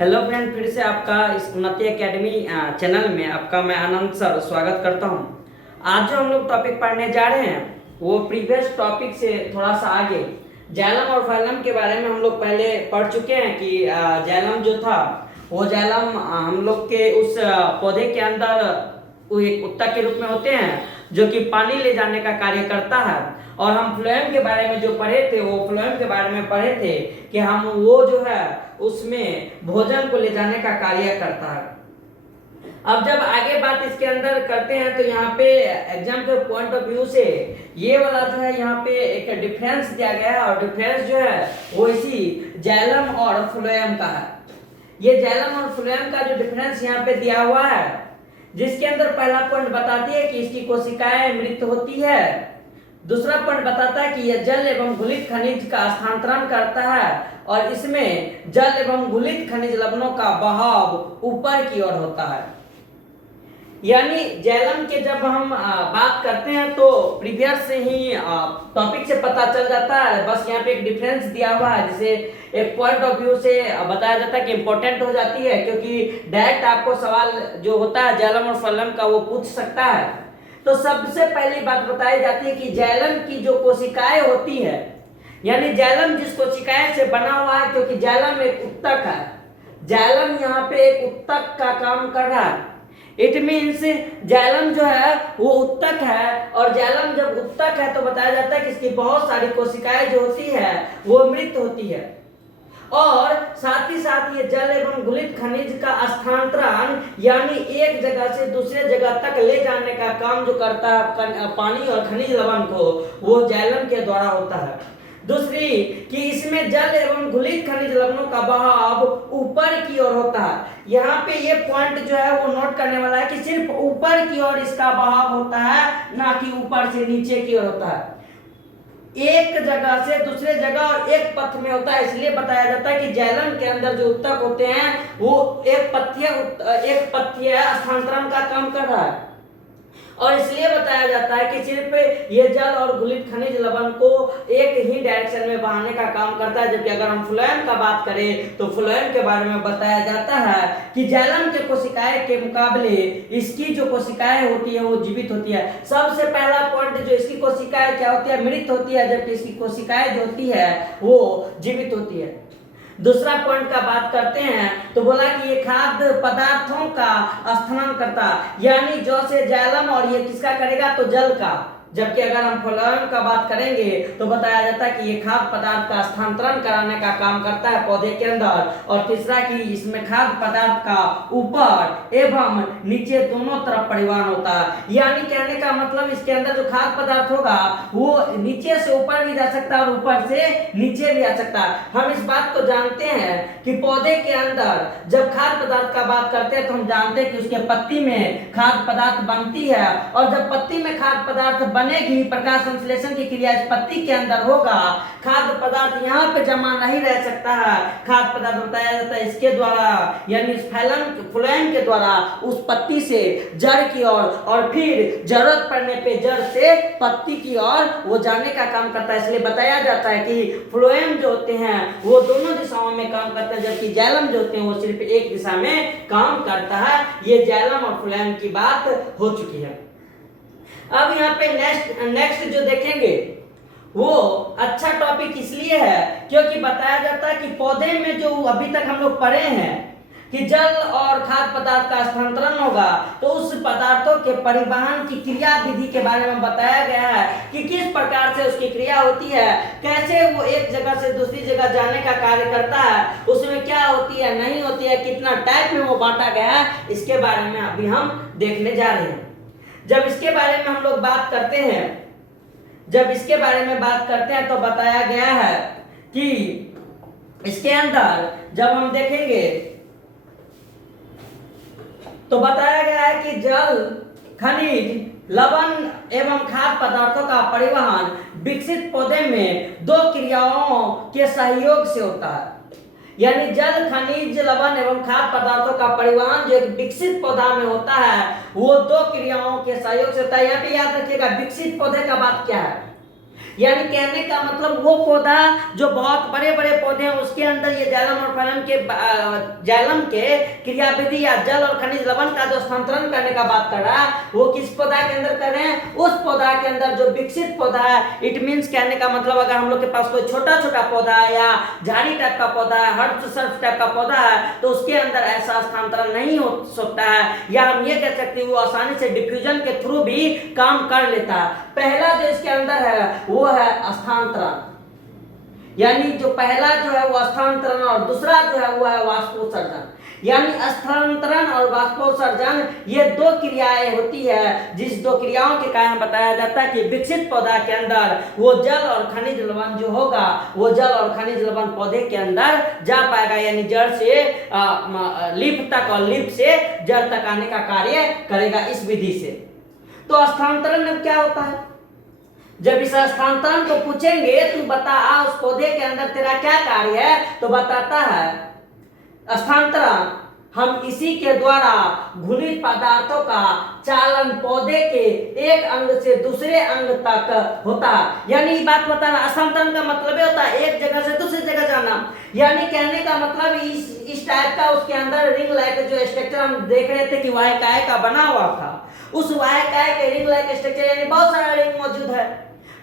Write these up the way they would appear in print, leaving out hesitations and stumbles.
Hello friend, फिर से आपका इस उन्नति एकेडमी चैनल में आपका मैं आनंद सर स्वागत करता हूं। आज जो हम लोग टॉपिक पढ़ने जा रहे हैं वो प्रीवियस टॉपिक से थोड़ा सा आगे जाइलम और फाइलम के बारे में हम लोग पहले पढ़ चुके हैं कि जाइलम जो था वो जाइलम हम लोग के उस पौधे के अंदर वो एक उत्तक के रूप में होते हैं जो कि पानी ले जाने का कार्य करता है। और हम फ्लोएम के बारे में जो पढ़े थे वो फ्लोएम के बारे में पढ़े थे कि हम वो जो है उसमें भोजन को ले जाने का कार्य करता है। अब जब आगे बात इसके अंदर करते हैं तो यहाँ पे एग्जाम के पॉइंट ऑफ व्यू से ये वाला जो है यहाँ पे एक डिफरेंस दिया गया है और डिफरेंस जो है वो इसी जाइलम और फ्लोएम का है। ये जाइलम और फ्लोएम का जो डिफरेंस यहाँ पे दिया हुआ है, जिसके अंदर पहला पॉइंट बताती है कि इसकी कोशिकाएं मृत होती है। दूसरा पॉइंट बताता है कि यह जल एवं घुलित खनिज का स्थानांतरण करता है और इसमें जल एवं घुलित खनिज लवणों का बहाव ऊपर की ओर होता है। यानी जाइलम के जब हम बात करते हैं तो प्रीवियस से ही टॉपिक से पता चल जाता है, बस यहाँ पे एक डिफरेंस दिया हुआ है जिसे एक पॉइंट ऑफ व्यू से बताया जाता है कि इंपॉर्टेंट हो जाती है, क्योंकि डायरेक्ट आपको सवाल जो होता है जाइलम और फ्लोएम का वो पूछ सकता है। तो सबसे पहली बात बताई जाती है कि जाइलम की जो कोशिकाएं होती है, यानी जाइलम जिस कोशिकाएं से बना हुआ है, क्योंकि जाइलम एक उत्तक है, जाइलम यहाँ पे एक उत्तक का काम कर रहा है। इट मीन्स जाइलम जो है वो उत्तक है और जाइलम जब उत्तक है तो बताया जाता है कि इसकी बहुत सारी कोशिकाएं जो होती है वो मृत होती है। और साथ ही साथ ये जल एवं घुलित खनिज का स्थानांतरण यानी एक जगह से दूसरे जगह तक ले जाने का काम जो करता है पानी और खनिज लवण को, वो जाइलम के द्वारा होता है। दूसरी कि इसमें जल एवं घुलित खनिज लवणों का बहाव ऊपर की ओर होता है। यहाँ पे ये पॉइंट जो है वो नोट करने वाला है कि सिर्फ ऊपर की ओर इसका बहाव होता है, ना कि ऊपर से नीचे की ओर होता है। एक जगह से दूसरे जगह और एक पथ में होता है। इसलिए बताया जाता है कि जाइलम के अंदर जो उत्तक होते हैं वो एक पथीय स्थानांतरण का काम कर रहा है। और इसलिए बताया जाता है कि सिर्फ ये जल और घुलित खनिज लवण को एक ही डायरेक्शन में बहाने का काम करता है। जबकि अगर हम फ्लोएम का बात करें तो फ्लोएम के बारे में बताया जाता है कि जाइलम के कोशिकाएं के मुकाबले इसकी जो कोशिकाएं होती है वो जीवित होती है। सबसे पहला पॉइंट जो इसकी कोशिकाएं क्या होती है, मृत होती है, जबकि इसकी कोशिकाएं जो होती है वो जीवित होती है। दूसरा पॉइंट का बात करते हैं तो बोला कि ये खाद्य पदार्थों का स्थानांतरण करता, यानी जो से जाइलम और ये किसका करेगा तो जल का। जबकि अगर हम फ्लोएम का बात करेंगे तो बताया जाता है कि ये खाद्य पदार्थ का स्थानांतरण कराने का काम करता है पौधे के अंदर। और तीसरा कि इसमें खाद्य पदार्थ का ऊपर एवं नीचे दोनों तरफ परिवहन होता है। यानी कहने का मतलब इसके अंदर जो खाद्य पदार्थ होगा वो नीचे से ऊपर भी जा सकता है और ऊपर से नीचे भी आ सकता है। हम इस बात को जानते हैं कि पौधे के अंदर जब खाद्य पदार्थ का बात करते हैं तो हम जानते हैं कि उसके पत्ती में खाद्य पदार्थ बनती है, और जब पत्ती में खाद्य पदार्थ बनेगी, प्रकाश संश्लेषण की क्रिया इस पत्ती के अंदर होगा, खाद्य पदार्थ यहाँ पे जमा नहीं रह सकता है। खाद्य पदार्थ बताया जाता है इसके द्वारा, यानी इस फ्लोएम के द्वारा उस पत्ती से जड़ की ओर और फिर जरूरत पड़ने पे जड़ से पत्ती की ओर वो जाने का काम करता है। इसलिए बताया जाता है कि फ्लोएम जो होते हैं वो दोनों दिशाओं में काम करता है, जबकि जाइलम जो होते हैं वो सिर्फ एक दिशा में काम करता है। ये जाइलम और फ्लोएम की बात हो चुकी है। अब यहाँ पे नेक्स्ट जो देखेंगे वो अच्छा टॉपिक इसलिए है क्योंकि बताया जाता है कि पौधे में जो अभी तक हम लोग पढ़े हैं कि जल और खाद्य पदार्थ का स्थानांतरण होगा, तो उस पदार्थों के परिवहन की क्रिया विधि के बारे में बताया गया है कि किस प्रकार से उसकी क्रिया होती है, कैसे वो एक जगह से दूसरी जगह जाने का कार्य करता है, उसमें क्या होती है नहीं होती है, कितना टाइप में वो बांटा गया है, इसके बारे में अभी हम देखने जा रहे हैं। जब इसके बारे में हम लोग बात करते हैं तो बताया गया है कि इसके अंदर जब हम देखेंगे तो बताया गया है कि जल खनिज लवण एवं खाद्य पदार्थों का परिवहन विकसित पौधे में दो क्रियाओं के सहयोग से होता है। यानी जल खनिज लवण एवं खाद्य पदार्थों का परिवहन जो एक विकसित पौधा में होता है वो दो क्रियाओं के सहयोग से होता है। यहाँ पे याद रखिएगा विकसित पौधे का बात क्या है, यानी कहने का मतलब वो पौधा जो बहुत बड़े बड़े पौधे हैं उसके अंदर ये जाइलम और फ्लोएम के जाइलम के क्रियाविधि या जल और खनिज लवण का जो स्थानांतरण करने का बात कर रहा है वो किस पौधा के अंदर कर रहे हैं, उस पौधा के अंदर जो विकसित पौधा है। इट मीन्स कहने का मतलब अगर हम लोग के पास कोई छोटा छोटा पौधा है या झाड़ी टाइप का पौधा है, हर्ब सर्फ टाइप का पौधा है, तो उसके अंदर ऐसा स्थानांतरण नहीं हो सकता है, या हम ये कह सकते हैं वो आसानी से डिफ्यूजन के थ्रू भी काम कर लेता है। पहला जो इसके अंदर है वो है स्थानांतरण, यानी जो पहला जो है वो स्थानांतरण और दूसरा जो है वो है वाष्पोत्सर्जन। यानी स्थानांतरण और वाष्पोत्सर्जन ये दो क्रियाएं होती है, जिस दो क्रियाओं के कारण बताया जाता है कि विकसित पौधा के अंदर वो जल और खनिज लवण जो होगा वो जल और खनिज लवण पौधे के अंदर जा पाएगा, यानी जड़ से लीफ तक और लीफ से जड़ तक आने का कार्य करेगा इस विधि से। तो स्थानांतरण में क्या होता है, जब इस स्थानांतरण को पूछेंगे तू बता उस पौधे के अंदर तेरा क्या कार्य है, तो बताता है स्थानांतरण हम इसी के द्वारा घुलित पदार्थों का चालन पौधे के एक अंग से दूसरे अंग तक होता है। यानी ये बात बता रहा, स्थानांतरण का मतलब ये होता है एक जगह से दूसरी जगह जाना। यानी कहने का मतलब इस टाइप का उसके अंदर रिंग लाइक जो स्ट्रक्चर हम देख रहे थे कि वाहिकाएं का बना हुआ था, उस वाहिकाएं के रिंग लाइक स्ट्रक्चर यानी बहुत सारा रिंग मौजूद है।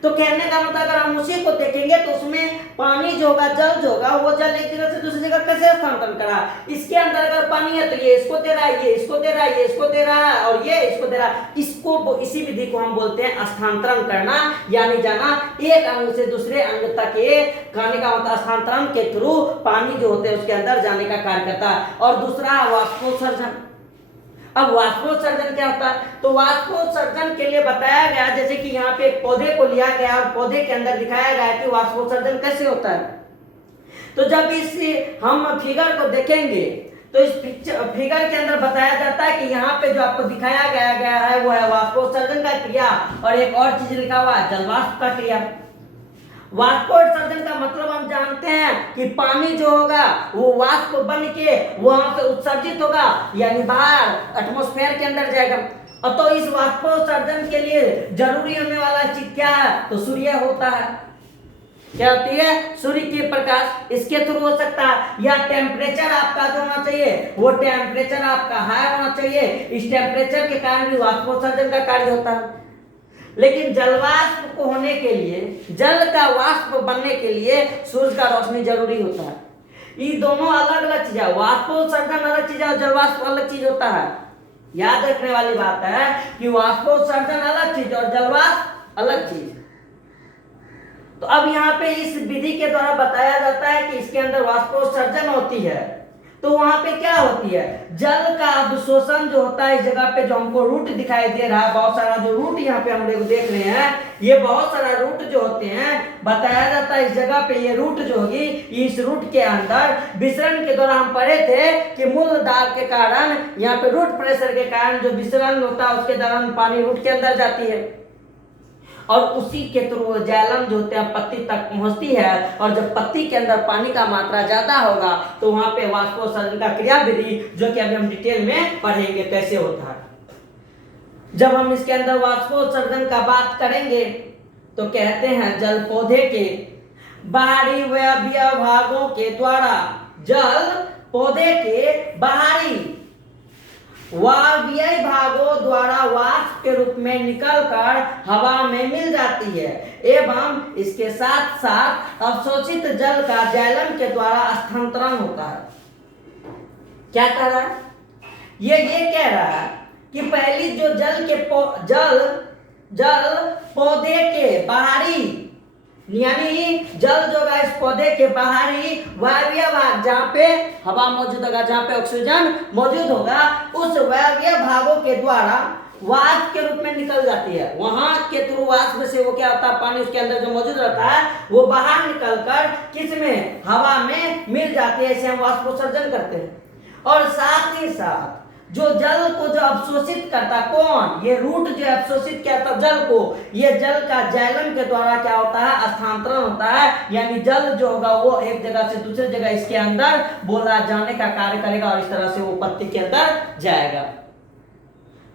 तो कहने का मतलब अगर हम उसी को देखेंगे तो उसमें पानी जो होगा, जल जो होगा, वो जल एक जगह से दूसरी जगह कैसे स्थानांतरण करा। इसके अंदर अगर पानी है तो ये इसको दे रहा है, ये इसको दे रहा है, ये इसको दे रहा है और ये इसको दे रहा है। इसको इसी विधि को हम बोलते हैं स्थानांतरण करना, यानी जाना एक अंग से दूसरे अंग तक। ये कहने का मतलब स्थानांतरण के थ्रू पानी जो होते हैं उसके अंदर जाने का कार्य करता है। और दूसरा वाष्पोत्सर्जन। अब वाष्पोत्सर्जन क्या होता है, तो वाष्पोत्सर्जन के लिए बताया गया, जैसे कि यहाँ पे एक पौधे को लिया गया और पौधे के अंदर दिखाया गया कि वाष्पोत्सर्जन कैसे होता है। तो जब इस हम फिगर को देखेंगे तो इस फिगर के अंदर बताया जाता है कि यहाँ पे जो आपको दिखाया गया है वो है वाष्पोत्सर्जन का क्रिया, और एक और चीज लिखा हुआ है जलवाष्प का क्रिया। वाष्पोत्सर्जन का मतलब हम जानते हैं कि पानी जो होगा वो वाष्प बन के वहां पे उत्सर्जित होगा, यानी बाहर एटमॉस्फेयर के अंदर जाएगा। और तो इस वाष्पोत्सर्जन के लिए जरूरी होने वाला चीज क्या है, तो सूर्य होता है। क्या होती है, सूर्य के प्रकाश, इसके थ्रू हो सकता है। या टेम्परेचर आपका जो होना चाहिए वो टेम्परेचर आपका हाई होना चाहिए, इस टेम्परेचर के कारण भी वाष्पोत्सर्जन का कार्य होता है। लेकिन जलवाष्प को होने के लिए, जल का वाष्प बनने के लिए सूरज का रोशनी जरूरी होता है। ये दोनों अलग अलग चीज है, वाष्पोत्सर्जन अलग चीज है और जलवाष्प अलग चीज होता है। याद रखने वाली बात है कि वाष्पोत्सर्जन अलग चीज और जलवाष्प अलग चीज। तो अब यहाँ पे इस विधि के द्वारा बताया जाता है कि इसके अंदर वाष्पोत्सर्जन होती है, तो वहां पे क्या होती है, जल का अवशोषण जो होता है। इस जगह पे जो हमको रूट दिखाई दे रहा है, बहुत सारा जो रूट यहाँ पे हम लोग देख रहे हैं, ये बहुत सारा रूट जो होते हैं बताया जाता है। इस जगह पे ये रूट जो होगी, इस रूट के अंदर विसरण के द्वारा हम पढ़े थे कि मूल दाब के कारण, यहाँ पे रूट प्रेशर के कारण जो विसरण होता है उसके दौरान पानी रूट के अंदर जाती है और उसी के थ्रू जाइलम जो होते हैं पत्ती तक पहुंचती है। और जब पत्ती के अंदर पानी का मात्रा ज्यादा होगा तो वहां पे वाष्पोत्सर्जन का क्रिया विधि, जो कि अभी हम डिटेल में पढ़ेंगे कैसे होता है। जब हम इसके अंदर वाष्पोत्सर्जन का बात करेंगे तो कहते हैं जल पौधे के बाहरी वायवीय भागों के द्वारा, जल पौधे के बाहरी वायवीय भागों द्वारा वाष्प के रूप में निकलकर हवा में मिल जाती है एवं इसके साथ साथ अवशोषित जल का जाइलम के द्वारा स्थानांतरण होता है। क्या कह रहा है, ये कह रहा है कि पहली जो जल पौधे के बाहरी, यानी जल जो है इस पौधे के बाहरी वायवीय भाग, जहाँ पे हवा मौजूद होगा, जहाँ पे ऑक्सीजन मौजूद होगा, उस वायवीय भागों के द्वारा वाष्प के रूप में निकल जाती है। वहां के थ्रू वाष्प से वो क्या होता है, पानी उसके अंदर जो मौजूद रहता है वो बाहर निकलकर किस में, हवा में मिल जाती है। इसे हम वाष्पोत्सर्जन करते हैं। और साथ ही साथ जो जल को जो अवशोषित करता, कौन, ये रूट जो अवशोषित करता जल को, ये जल का जाइलम के द्वारा क्या होता है, स्थानांतरण होता है। यानी जल जो होगा वो एक जगह से दूसरी जगह इसके अंदर बोला जाने का कार्य करेगा और इस तरह से वो पत्ती के अंदर जाएगा।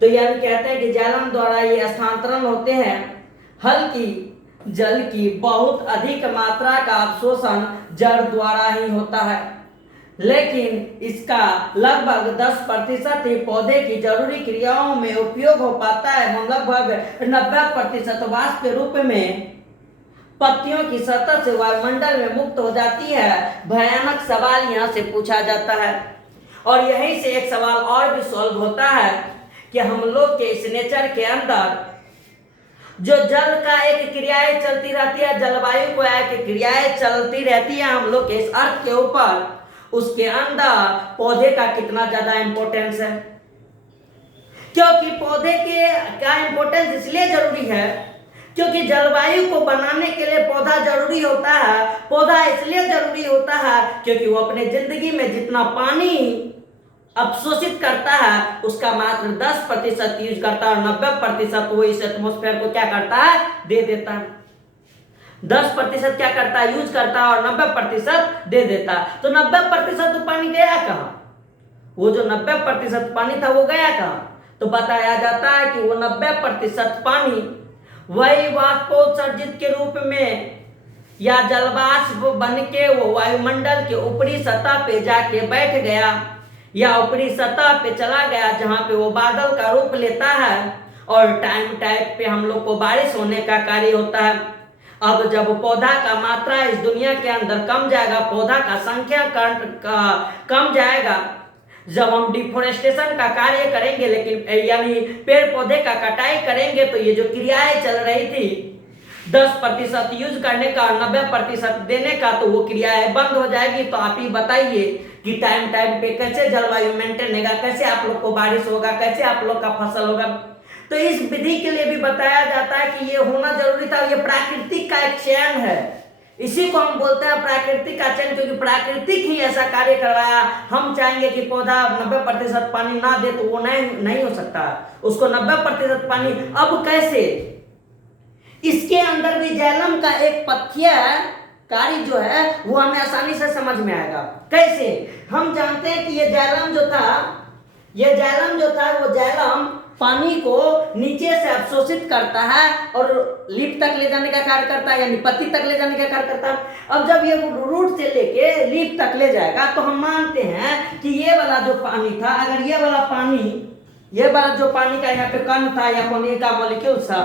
तो यानी कहते हैं कि जाइलम द्वारा ये स्थानांतरण होते हैं। हल्की जल की बहुत अधिक मात्रा का अवशोषण जड़ द्वारा ही होता है, लेकिन इसका लगभग 10% ही पौधे की जरूरी क्रियाओं में उपयोग हो पाता है। लगभग 90% वाष्प के रूप में पत्तियों की सतह से वायुमंडल में मुक्त हो जाती है। भयानक सवाल यहाँ से पूछा जाता है, और यहीं से एक सवाल और भी सॉल्व होता है कि हम लोग के इस नेचर के अंदर जो जल का एक क्रियाएं चलती रहती है, जलवायु को एक क्रियाएं चलती रहती है हम लोग के इस अर्थ के ऊपर, उसके अंदर पौधे का कितना ज्यादा इंपॉर्टेंस है। क्योंकि पौधे के का इंपॉर्टेंस इसलिए जरूरी है क्योंकि जलवायु को बनाने के लिए पौधा जरूरी होता है। पौधा इसलिए जरूरी होता है क्योंकि वो अपने जिंदगी में जितना पानी अवशोषित करता है उसका मात्र 10% यूज करता है, और 90% वो इस एटमॉस्फेयर को क्या करता है, दे देता है। 10% क्या करता है, यूज करता है, और 90% दे देता है। तो 90% तो पानी गया कहाँ? वो जो 90% पानी था वो गया कहाँ? तो बताया जाता है कि वो 90% पानी वही वाष्पोत्सर्जित के रूप में या जलवाष्प बन के वो वायुमंडल के ऊपरी सतह पे जाके बैठ गया, या ऊपरी सतह पे चला गया, जहां पे वो बादल का रूप लेता है और टाइम पे हम लोग को बारिश होने का कार्य होता है। अब जब पौधा का मात्रा इस दुनिया के अंदर कम जाएगा, पौधा का संख्या कम जाएगा, जब हम डिफोरेस्टेशन का कार्य करेंगे, लेकिन यानी पेड़ पौधे का कटाई करेंगे, तो ये जो क्रियाएं चल रही थी 10% यूज करने का और 90% देने का, तो वो क्रियाएं बंद हो जाएगी। तो आप ही बताइए कि टाइम पे कैसे जलवायु मेंटेन होगा, कैसे आप लोग को बारिश होगा, कैसे आप लोग का फसल होगा। तो इस विधि के लिए भी बताया जाता है कि ये होना जरूरी था। ये प्राकृतिक का एक चयन है, इसी को हम बोलते हैं प्राकृतिक का चयन, क्योंकि प्राकृतिक ही ऐसा कार्य करवाया। हम चाहेंगे कि पौधा 90% पानी ना दे तो वो नहीं हो सकता, उसको 90% पानी। अब कैसे? इसके अंदर भी जाइलम का एक पथ्य कार्य जो है वो हमें आसानी से समझ में आएगा। कैसे? हम जानते हैं कि ये जाइलम जो था वो जाइलम पानी को नीचे से अवशोषित करता है और लीफ तक ले जाने का कार्य करता है, यानी पत्ती तक ले जाने का कार्य करता है। अब जब ये रूट से लेके लीफ तक ले जाएगा, तो हम मानते हैं कि ये वाला जो पानी था, अगर ये वाला जो पानी का यहाँ पे कण था या पानी का मॉलिक्यूल्स था,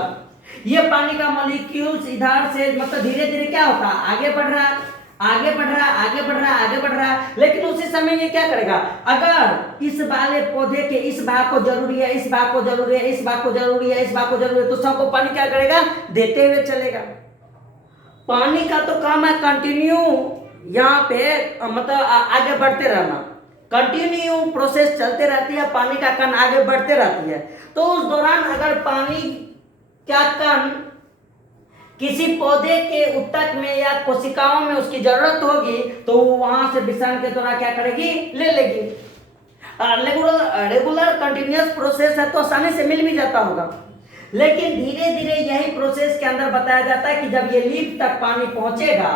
ये पानी का मॉलिक्यूल्स इधर से मतलब धीरे धीरे क्या होता है, आगे बढ़ रहा है। लेकिन उसी समय ये क्या करेगा, अगर इस वाले पौधे के इस भाग को जरूरी है, इस भाग को जरूरी है, इस भाग को जरूरी है, इस भाग को जरूरी है, तो सबको पानी क्या करेगा, देते हुए चलेगा। पानी का तो काम है कंटिन्यू यहाँ पे मतलब आगे बढ़ते रहना, कंटिन्यू प्रोसेस चलते रहती है, पानी का कण आगे बढ़ते रहती है। तो उस दौरान अगर पानी क्या कण किसी पौधे के उत्तक में या कोशिकाओं में उसकी जरूरत होगी, तो वो वहां से विषाण के द्वारा क्या करेगी, ले लेगी। रेगुलर कंटिन्यूअस प्रोसेस है तो आसानी से मिल भी जाता होगा, लेकिन धीरे धीरे यही प्रोसेस के अंदर बताया जाता है कि जब ये लीफ तक पानी पहुंचेगा,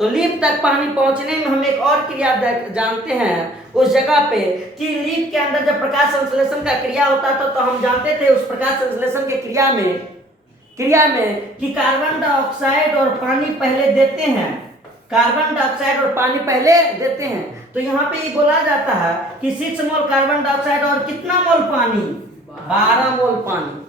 तो लीफ तक पानी पहुंचने में हम एक और क्रिया जानते हैं उस जगह पे कि लीफ के अंदर जब प्रकाश संश्लेषण का क्रिया होता था, तो हम जानते थे उस प्रकाश संश्लेषण के क्रिया में कि कार्बन डाइऑक्साइड और पानी पहले देते हैं, तो यहाँ पे ये बोला जाता है कि 6 मोल कार्बन डाइऑक्साइड और कितना मोल पानी, 12 मोल पानी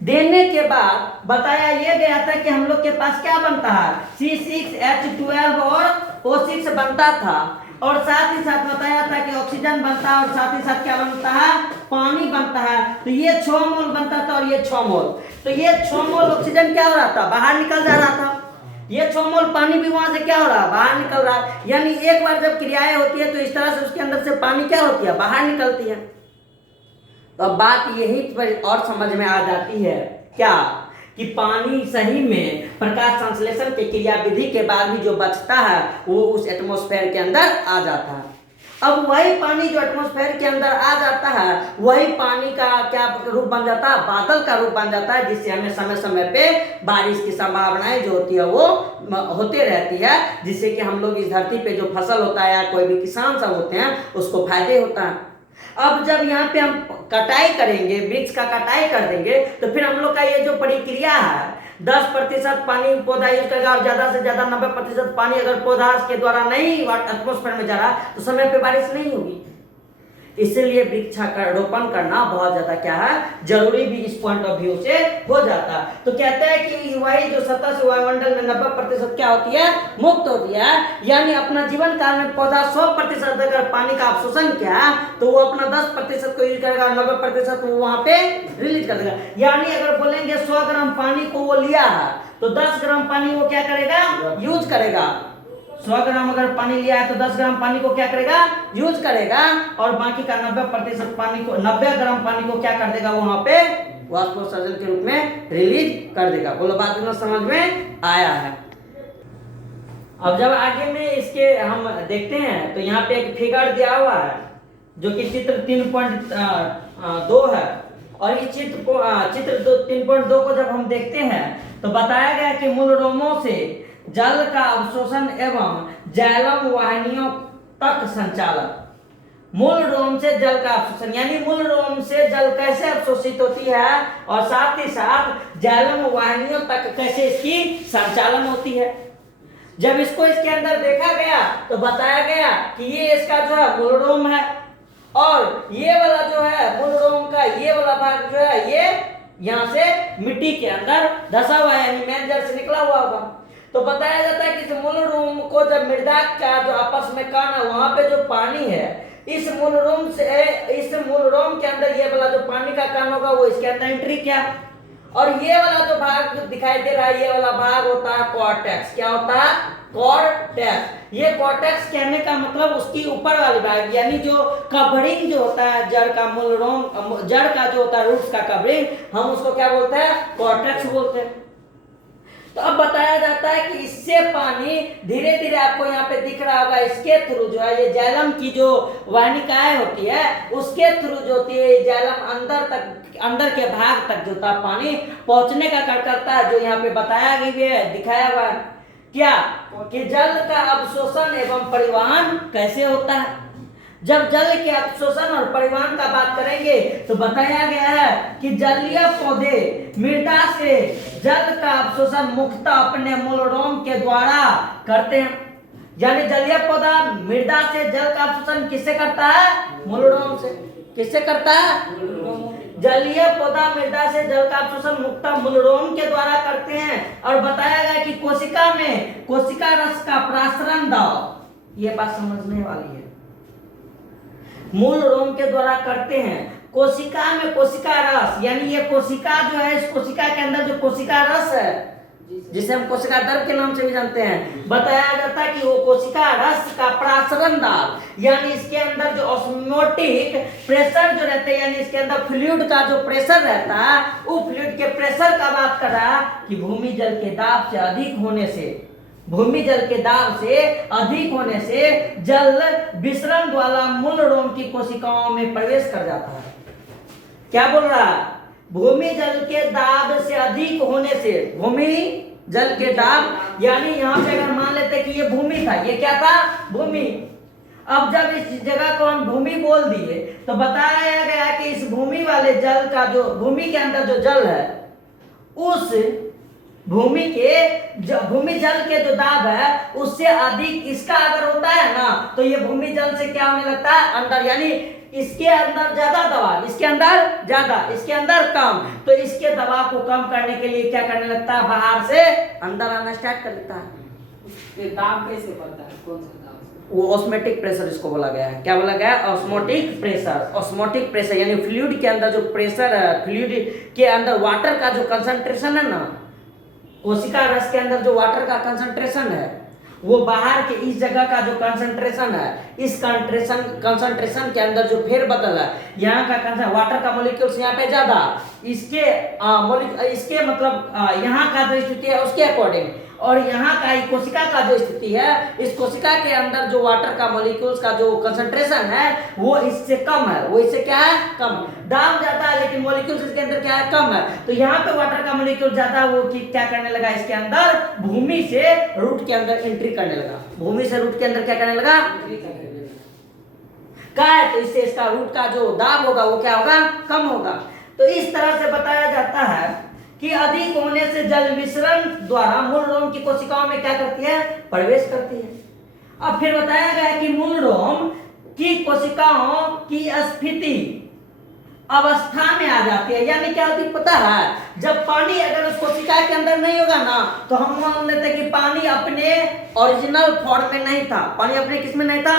देने के बाद बताया ये गया था कि हम लोग के पास क्या बनता है, C6H12 और O6 बनता था, और साथ ही साथ बताया था कि ऑक्सीजन बनता है, और साथ ही साथ क्या बनता है, पानी बनता है। तो ये 6 मोल बनता था और ये 6 मोल, तो ये 6 मोल ऑक्सीजन क्या हो रहा था, बाहर निकल जा रहा था, ये 6 मोल पानी भी वहां से क्या हो रहा है, बाहर निकल रहा है। यानी एक बार जब क्रियाएं होती है तो इस तरह से उसके अंदर से पानी क्या होती है, बाहर निकलती है। तो अब बात यही पर और समझ में आ जाती है क्या, कि पानी सही में प्रकाश संश्लेषण की क्रिया विधि के बाद भी जो बचता है वो उस एटमॉस्फेयर के अंदर आ जाता है। अब वही पानी जो एटमॉस्फेयर के अंदर आ जाता है, वही पानी का क्या रूप बन जाता है, बादल का रूप बन जाता है, जिससे हमें समय समय पे बारिश की संभावनाएं जो होती है वो होते रहती है, जिससे कि हम लोग इस धरती पे जो फसल होता है या कोई भी किसान सब होते हैं उसको फायदे होता है। अब जब यहाँ पे हम कटाई करेंगे, वृक्ष का कटाई कर देंगे, तो फिर हम लोग का ये जो प्रक्रिया है 10% पानी पौधा यूज करेगा और ज्यादा से ज्यादा 90% पानी अगर पौधा के द्वारा नहीं एटमोस्फेयर में जा रहा तो समय पे बारिश नहीं होगी। इसीलिए वृक्षारोपण करना बहुत ज्यादा क्या है, जरूरी भी इस पॉइंट ऑफ व्यू से हो जाता है। तो कहते हैं कि वही जो सतह से वायुमंडल में 90% क्या होती है, मुक्त होती है। यानी अपना जीवन काल में पौधा 100% अगर पानी का अवशोषण किया तो वो अपना 10% को यूज करेगा, 90% वो वहां पे रिलीज कर देगा। यानी अगर बोलेंगे 100 ग्राम पानी को वो लिया है तो 10 ग्राम पानी वो क्या करेगा, यूज करेगा। 100 ग्राम अगर पानी लिया है तो 10 ग्राम पानी को क्या करेगा, यूज करेगा, और बाकी का 90% पानी को 90 ग्राम पानी को क्या कर देगा, वहां पे वाष्पोत्सर्जन के रूप में रिलीज कर देगा। बोलो बात में समझ में आया है। अब जब आगे में इसके हम देखते हैं तो यहाँ पे एक फिगर दिया हुआ है जो कि चित्र 3.2 है, और इस चित्र 3.2 को जब हम देखते हैं तो बताया गया कि मूल रोमों से जल का अवशोषण एवं जाइलम वाहिनियों तक संचालन। मूल रोम से जल का अवशोषण यानी मूल रोम से जल कैसे अवशोषित होती है और साथ ही साथ जाइलम वाहिनियों तक कैसे इसकी संचालन होती है। जब इसको इसके अंदर देखा गया तो बताया गया कि ये इसका जो है मूल रोम है, और ये वाला जो है मूल रोम का ये वाला भाग जो है ये यहाँ से मिट्टी के अंदर धसा हुआ है, यानी मेन जड़ से निकला हुआ होगा। तो बताया जाता है कि इस मूल रोम को जब मृदा का जो आपस में कान है वहां पे जो पानी है, इस मूल रोम के अंदर ये वाला जो पानी का कान होगा वो इसके अंदर एंट्री किया, और ये वाला जो भाग दिखाई दे रहा है ये वाला भाग होता है कॉर्टेक्स। क्या होता है, कॉर्टेक्स। ये कॉर्टेक्स कहने का मतलब उसकी ऊपर वाली भाग यानी जो कवरिंग जो होता है जड़ का, मूल रोम जड़ का जो होता है रूट्स का कवरिंग, हम उसको क्या बोलते हैं, कॉर्टेक्स बोलते हैं। तो अब बताया जाता है कि इससे पानी धीरे धीरे आपको यहाँ पे दिख रहा होगा, इसके थ्रू जो है ये जाइलम की जो वाहिनिकाएं होती है उसके थ्रू जो होती है जाइलम अंदर के भाग तक जो था पानी पहुंचने का कार्य करता है, जो यहाँ पे बताया गया है, दिखाया हुआ है। क्या कि जल का अवशोषण एवं परिवहन कैसे होता है। जब जल के अवशोषण और परिवहन का बात करेंगे तो बताया गया है कि जलीय पौधे मृदा से जल का अवशोषण मुख्यतः अपने मूल रोम के द्वारा करते हैं। यानी जलीय पौधा मृदा से जल का अवशोषण किससे करता है, मूल रोम से। किससे करता है, जलीय पौधा मृदा से जल का अवशोषण मुख्यतः मूल रोम के द्वारा करते हैं। और बताया गया कि कोशिका में कोशिका रस का प्रसारण दाव, ये बात समझने वाली है, मूल रोम के द्वारा करते हैं। कोशिका में कोशिका रस यानी ये कोशिका जो है, इस कोशिका के अंदर जो कोशिका रस है जिसे हम कोशिका द्रव के नाम से भी जानते हैं, बताया जाता है कि वो कोशिका रस का प्रसारण दाब यानी इसके अंदर जो ऑस्मोटिक प्रेशर जो रहते हैं, यानी इसके अंदर फ्लूइड का जो प्रेशर रहता है, वो फ्लूइड के प्रेशर का बात कर रहा है कि भूमि जल के दाब से अधिक होने से, भूमि जल के दाब से अधिक होने से जल विसरण द्वारा मूल रोम की कोशिकाओं में प्रवेश कर जाता है। क्या बोल रहा है, भूमि जल के दाब से अधिक होने से, भूमि जल के दाब यानी यहाँ पे अगर मान लेते कि ये भूमि था, ये क्या था, भूमि। अब जब इस जगह को हम भूमि बोल दिए तो बताया गया कि इस भूमि वाले जल का जो भूमि के अंदर जो जल है, उस भूमि जल के जो दाब है उससे अधिक इसका अगर होता है ना तो ये भूमि जल से क्या होने लगता है, अंदर, यानी इसके अंदर ज्यादा दबाव, इसके अंदर ज्यादा, इसके अंदर कम, तो इसके दबाव को कम करने के लिए क्या करने लगता है, बाहर से अंदर आना स्टार्ट कर देता है। ये दाब कैसे बढ़ता है, कौन सा दाब? वो ऑस्मोटिक प्रेशर इसको बोला गया है। क्या बोला गया है, ऑस्मोटिक प्रेशर। ऑस्मोटिक प्रेशर यानी फ्लूइड के अंदर जो प्रेशर है, फ्लूइड के अंदर वाटर का जो कंसंट्रेशन है ना, कोशिका रस के अंदर जो वाटर का कंसंट्रेशन है वो बाहर के इस जगह का जो कंसंट्रेशन है, इस कंसंट्रेशन के अंदर जो फेरबदल है, यहाँ का वाटर का मॉलिक्यूल्स यहाँ पे ज्यादा, इसके मतलब यहाँ का जो स्थिति है उसके अकॉर्डिंग, और यहाँ का कोशिका का जो स्थिति है, इस कोशिका के अंदर जो वाटर का मॉलिक्यूल्स का जो कंसंट्रेशन है वो इससे कम है, वो इससे क्या है, कम। दाब ज्यादा है लेकिन मॉलिक्यूल्स इसके अंदर क्या है, कम है। तो यहाँ पे वाटर का मॉलिक्यूल ज्यादा, वो क्या करने लगा, इसके अंदर भूमि से रूट के अंदर एंट्री करने लगा, भूमि से रूट के अंदर क्या करने लगा, क्या है, तो इससे इसका रूट का जो दाब होगा वो क्या होगा, कम होगा। तो इस तरह से बताया जाता है कि अधिक होने से जल विसरण द्वारा मूल रोम की कोशिकाओं में क्या करती है, प्रवेश करती है। अब फिर बताया गया कि मूल रोम की कोशिकाओं की स्फीति अवस्था में आ जाती है, यानी क्या होती है पता है, जब पानी अगर उस कोशिका के अंदर नहीं होगा ना, तो हम मान लेते कि पानी अपने ओरिजिनल फॉर्म में नहीं था। पानी अपने किस में नहीं था,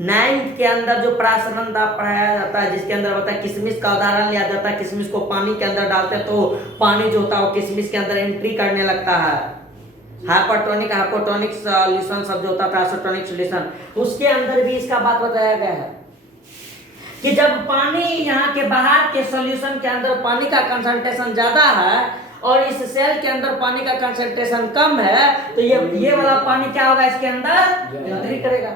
9th के अंदर जो प्रासरण दाब पढ़ाया जाता है, जिसके अंदर होता है किशमिश का उदाहरण लिया जाता है। किशमिश को पानी के अंदर डालते हैं तो पानी जो होता है वो किशमिश के अंदर एंट्री करने लगता है। हाइपरटोनिक हाइपोटोनिक सॉल्यूशन सब जो होता था, एसिटोनिक सॉल्यूशन, उसके अंदर भी इसका बात बताया गया है कि जब पानी यहाँ के बाहर के सॉल्यूशन के अंदर पानी का कंसंट्रेशन ज्यादा है और इस सेल के अंदर पानी का कंसंट्रेशन कम है, तो ये वाला पानी क्या होगा, इसके अंदर एंट्री करेगा।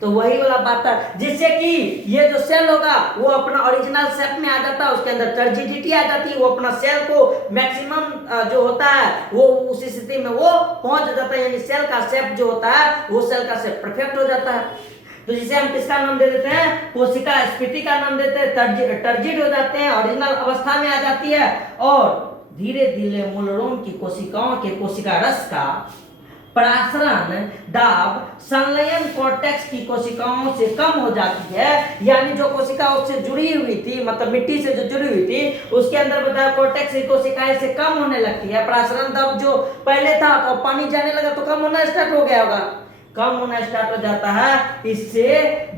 तो वही वाला बात है, जिससे कि ये जो सेल होगा वो अपना ओरिजिनल शेप में आ जाता है, उसके अंदर टर्जिडिटी आ जाती है, वो अपना सेल को मैक्सिमम जो होता है वो उस स्थिति में वो पहुंच जाता है, यानी सेल का शेप जो होता है वो सेल का शेप परफेक्ट हो जाता है। तो जिसे हम किसका नाम दे देते हैं, कोशिका स्फीति का नाम देते हैं, टर्जिड हो जाते हैं, ओरिजिनल अवस्था में आ जाती है और धीरे धीरे मूल रोम की कोशिकाओं के कोशिका रस का प्रासरण दाब संलयन कॉर्टेक्स की कोशिकाओं से कम हो जाती है, यानी जो कोशिका उससे जुड़ी हुई थी, मतलब मिट्टी से जो जुड़ी हुई थी, उसके अंदर बताया कॉर्टेक्स की कोशिकाएं से कम होने लगती है। प्रासरण दाब जो पहले था तो पानी जाने लगा तो कम होना स्टार्ट हो गया होगा, कम होना स्टार्ट हो जाता है। इससे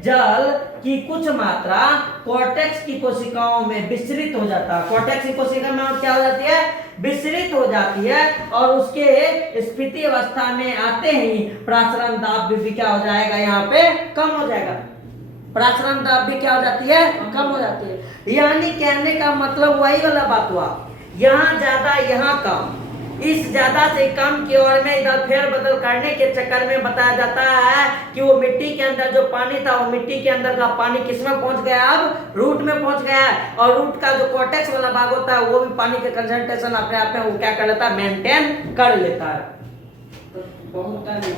जल की कुछ मात्रा कॉर्टेक्स की कोशिकाओं में विस्तृत हो जाता है। कॉर्टेक्स की कोशिका में क्या हो जाती है, विस्तृत हो जाती है और उसके स्फीति अवस्था में आते ही प्रासरण दाब भी क्या हो जाएगा, यहाँ पे कम हो जाएगा। प्रासरण दाब भी क्या हो जाती है, कम हो जाती है। यानी कहने का मतलब वही वाला बात हुआ, यहाँ ज्यादा यहाँ कम, इस ज्यादा से कम की ओर में इधर फेर बदल करने के चक्कर में बताया जाता है कि वो मिट्टी के अंदर जो पानी था वो मिट्टी के अंदर का पानी किस में पहुंच गया, अब रूट में पहुंच गया है, और रूट का जो कॉर्टेक्स वाला भाग होता है वो भी पानी के कंसंट्रेशन अपने आप में वो क्या कर लेता है, मेंटेन कर लेता है। तो बहुत टाइम लगता है।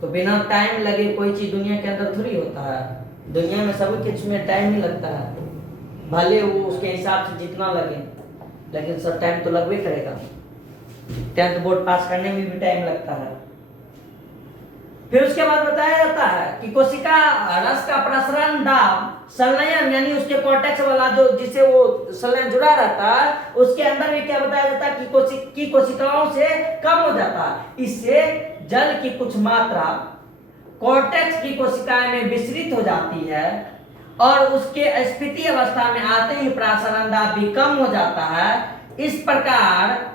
तो बिना टाइम लगे कोई चीज दुनिया के अंदर थोड़ी होता है, दुनिया में सब कुछ में टाइम ही लगता है, भले वो उसके हिसाब से जितना लगे, लेकिन सब टाइम तो लगवे करेगा। 10th बोर्ड पास करने में भी टाइम लगता है। फिर उसके बाद बताया जाता है कि कोशिका रस का प्रसरण दाब संलयन, यानी उसके कॉर्टेक्स वाला जो जिससे वो संलयन जुड़ा रहता है उसके अंदर भी क्या बताया जाता है कि कोशिकाओं से कम हो जाता है। इससे जल की कुछ मात्रा कॉर्टेक्स की कोशिकाएं में विस्तृत हो जाती है और उसके स्फीति अवस्था में आते ही प्रासरण दाब भी कम हो जाता है। इस प्रकार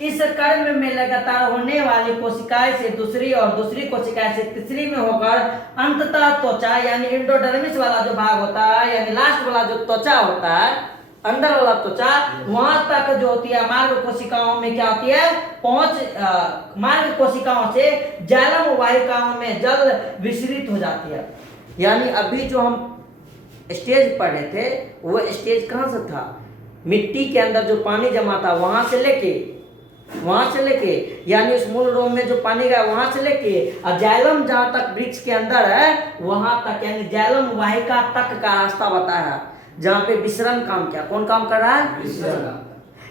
इस कर्म में लगातार होने वाली कोशिकाएं से दूसरी और दूसरी कोशिकाएं से तीसरी में होकर अंततः त्वचा यानी एंडोडर्मिस वाला जो भाग होता है, यानी लास्ट वाला जो त्वचा होता है, अंदर वाला त्वचा, वहां तक जो होती है मार्ग कोशिकाओं में क्या होती है, मार्ग कोशिकाओं से जाइलम वाहिकाओं में जल विसरित हो जाती है। यानी अभी जो हम स्टेज पढ़े थे वो स्टेज कहां से था, मिट्टी के अंदर जो पानी जमा था वहां से लेके यानी उस मूल रोम में जो पानी गया वहां से लेके और जाइलम जहां तक वृक्ष के अंदर है वहां तक, यानी जाइलम वाहिका तक का रास्ता बताया, जहां पे विसरण काम किया। कौन काम कर रहा है, विसरण,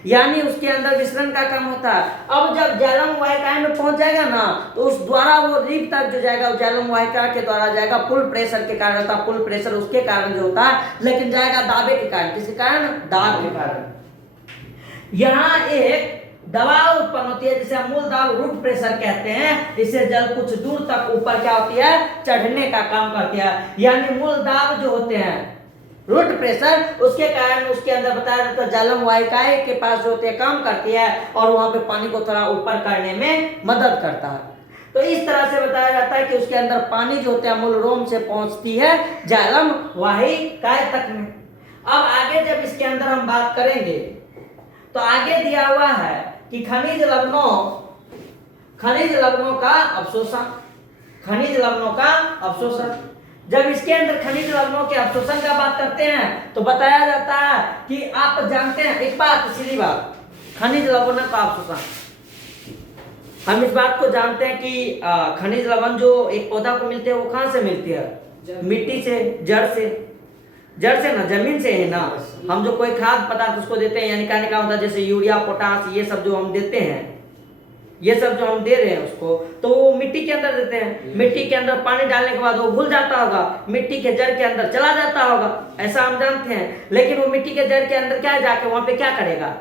यानी उसके अंदर विसरण का काम होता है। अब जब जाइलम वाहिका में पहुंच जाएगा ना तो उस द्वारा वो रिब तक जो जाएगा वो जाइलम वाहिका के द्वारा जाएगा, पुल प्रेशर के कारण होता है, पुल प्रेशर उसके कारण जो होता है, लेकिन जाएगा दाबे के कारण, किसके कारण, दाब के कारण। यहाँ एक दबाव उत्पन्न होती है जिसे हम मूल दाब रूट प्रेशर कहते हैं। इससे जल कुछ दूर तक ऊपर क्या होती है, चढ़ने का काम करती है। यानी मूल दाब जो होते हैं रूट प्रेशर, उसके कारण उसके अंदर बताया जाता है जाइलम वाहिकाएं के पास जो होते हैं काम करती है और वहां पे पानी को थोड़ा ऊपर करने में मदद करता है। तो इस तरह से बताया जाता है कि उसके अंदर पानी जो होते हैं मूल रोम से पहुंचती है जाइलम वाहिकाएं तक में। अब आगे जब इसके अंदर हम बात करेंगे तो आगे दिया हुआ है कि खनिज लवणों का अवशोषण। जब इसके अंदर खनिज लवणों के अवशोषण का बात करते हैं तो बताया जाता है कि आप जानते हैं एक बात, सीधी बात, खनिज लवणों का अवशोषण, हम इस बात को जानते हैं कि खनिज लवण जो एक पौधा को मिलते हैं वो कहां से मिलती है, मिट्टी से, जड़ से। जड़ से ना, जमीन से है ना। हम जो कोई खाद्य पदार्थ उसको देते हैं, यानी कहने का मतलब जैसे यूरिया, पोटास, ये सब जो हम देते हैं, ये सब जो हम दे रहे हैं उसको, तो वो मिट्टी के अंदर देते हैं। मिट्टी के अंदर पानी डालने के बाद वो घुल जाता होगा, मिट्टी के जड़ के अंदर चला जाता होगा, ऐसा हम जानते हैं। लेकिन वो मिट्टी के जड़ के अंदर क्या जाके वहां पे क्या करेगा?